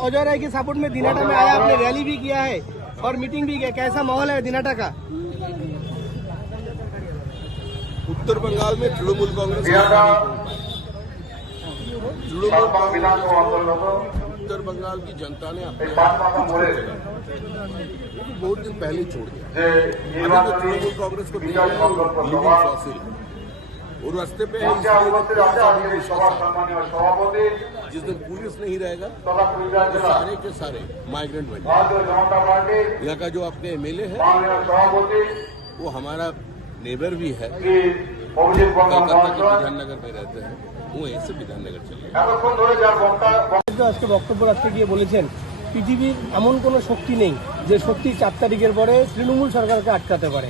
अजय राय के सपोर्ट में दिनाटा में आया, आपने रैली भी किया है और मीटिंग भी किया, कैसा माहौल है दिनाटा का? उत्तर बंगाल में तृणमूल कांग्रेस उत्तर बंगाल की जनता ने अपने बहुत दिन पहले छोड़ दिया। अभी तो तृणमूल कांग्रेस को लिविंग फॉसिल और रास्ते पे है, जिस दिन पुलिस नहीं रहेगा तो सारे के सारे माइग्रेंट बन जाएंगे। यहाँ का जो अपने एमएलए है वो हमारा नेबर भी है, कलकत्ता के विधाननगर में रहते हैं, वो ऐसे विधाननगर चले আজকে বক্তব্য রাখতে গিয়ে বলেছেন পৃথিবীর এমন কোনো শক্তি নেই যে শক্তি 4 তারিখের পরে তৃণমূল সরকারকে আটকাতে পারে।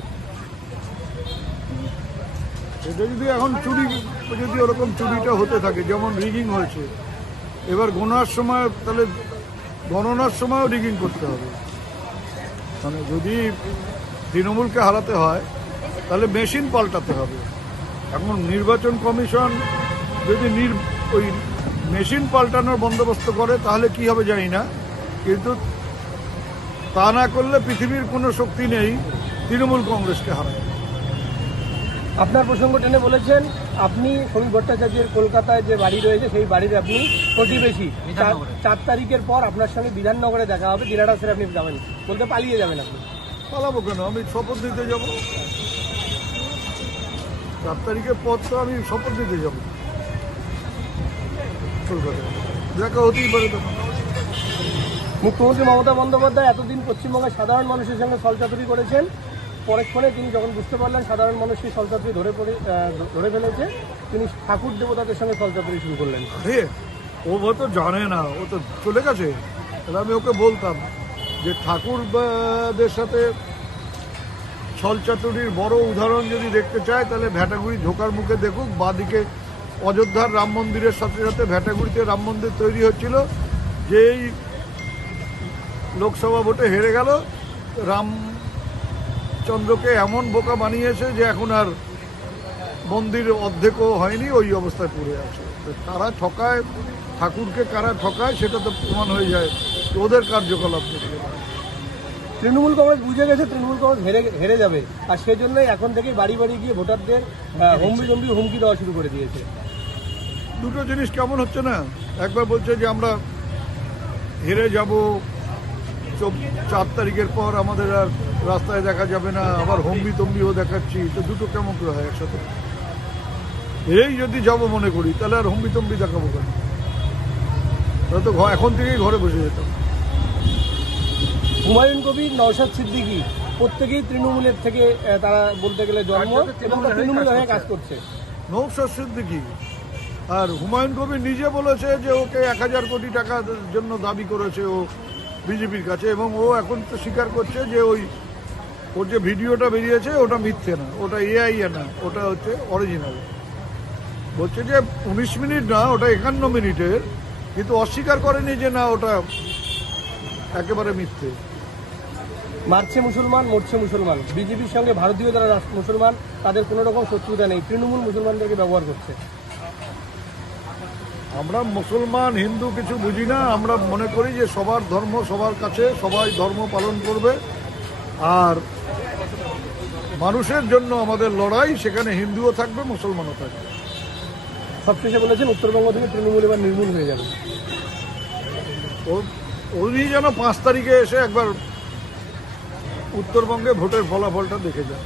এটা যদি এখন চুরি, যদি ওরকম চুরিটা হতে থাকে যেমন রিগিং হয়েছে, এবার গণনার সময় তাহলে গণনার সময়ও রিগিং করতে হবে। মানে যদি তৃণমূলকে হারাতে হয় তাহলে মেশিন পাল্টাতে হবে। এখন নির্বাচন কমিশন যদি ওই মেশিন পাল্টানোর বন্দোবস্ত করে তাহলে কি হবে জানি না, কিন্তু তা না করলে পৃথিবীর কোনো শক্তি নেই তৃণমূল কংগ্রেসকে হারায়। আপনার প্রসঙ্গ টেনে বলেছেন আপনি শ্রমিক ভট্টাচার্যের কলকাতায় যে বাড়ি রয়েছে সেই বাড়ির আপনি প্রতিবেশী। 4 তারিখের পর আপনার সঙ্গে বিধাননগরে দেখা হবে, দিনাটা স্যার আপনি যাবেন বলতে পালিয়ে যাবেন? আপনি পালাবো কেন, আমি শপথ দিতে যাব। 4 তারিখের পর তো আমি শপথ দিতে যাব কলকাতায়, দেখা হতেই পারে তখন। মুখ্যমন্ত্রী মমতা বন্দ্যোপাধ্যায় এতদিন পশ্চিমবঙ্গের সাধারণ মানুষের সঙ্গে ছলচাতুরি করেছেন, পরক্ষণে তিনি যখন বুঝতে পারলেন সাধারণ মানুষ সেই ছলচাতুরি ধরে ফেলেছে, তিনি ঠাকুর দেবতাদের সঙ্গে ছলচাতুরি শুরু করলেন। ও তো জানে না, ও তো চলে গেছে। তাহলে আমি ওকে বলতাম যে ঠাকুরদের সাথে ছলচাতুরির বড় উদাহরণ যদি দেখতে চায় তাহলে ভ্যাটাগুড়ি ঢোকার মুখে দেখুক, বাঁদিকে অযোধ্যার রাম মন্দিরের সাথে সাথে ভ্যাটাগুড়িতে রাম মন্দির তৈরি হচ্ছিল, যেই লোকসভা ভোটে হেরে গেল রামচন্দ্রকে এমন বোকা বানিয়েছে যে এখন আর মন্দির অর্ধেকও হয়নি, ওই অবস্থায় পড়ে আছে। তারা ঠকায়, ঠাকুরকে কারা ঠকায় সেটা তো প্রমাণ হয়ে যায় ওদের কার্যকলাপ দেখে। তৃণমূল কংগ্রেস বুঝে গেছে তৃণমূল কংগ্রেস হেরে যাবে, আর সেজন্যই এখন থেকে বাড়ি বাড়ি গিয়ে ভোটারদের হুমকি দেওয়া শুরু করে দিয়েছে। দুটো জিনিস কেমন হচ্ছে না, একবার বলছে যে আমরা হেরে যাব, 4 তারিখের পর আমাদের আর রাস্তায় দেখা যাবে না, আবার তম্বিও দেখাচ্ছি, তো দুটো কেমন করে হয় একসাথে? এই যদি যাবো মনে করি তাহলে আর তম্বি দেখাবো কেন? তাহলে তো এখন থেকেই ঘরে বসে যেতাম। হুমায়ুন কবির, নওশাদ সিদ্দিকী প্রত্যেকেই তৃণমূলের থেকে তারা বলতে গেলে জন্ম এবং তৃণমূল হয়ে কাজ করছে। নওশাদ সিদ্দিকী আর হুমায়ুন কবির নিজে বলেছে যে ওকে 1000 কোটি টাকার জন্য দাবি করেছে ও বিজেপির কাছে, এবং ও এখন তো স্বীকার করছে যে ওর যে ভিডিওটা বেরিয়েছে ওটা মিথ্যে না, ওটা এআই না, ওটা হচ্ছে অরিজিনাল। বলছে যে 19 মিনিট না, ওটা 51 মিনিটের, কিন্তু অস্বীকার করেনি যে না ওটা একেবারে মিথ্যে। মারছে মুসলমান, মরছে মুসলমান। বিজেপির সঙ্গে ভারতীয় যারা মুসলমান তাদের কোনো রকম শত্রুতা নেই, তৃণমূল মুসলমানদেরকে ব্যবহার করছে। আমরা মুসলমান হিন্দু কিছু বুঝি না, আমরা মনে করি যে সবার ধর্ম সবার কাছে, সবাই ধর্ম পালন করবে, আর মানুষের জন্য আমাদের লড়াই, সেখানে হিন্দুও থাকবে মুসলমানও থাকবে। সবশেষে বলেছেন উত্তরবঙ্গ থেকে তৃণমূল এবার নির্মূল হয়ে যাবে। উনি যেন 5 তারিখে এসে একবার উত্তরবঙ্গে ভোটের ফলাফলটা দেখে যান।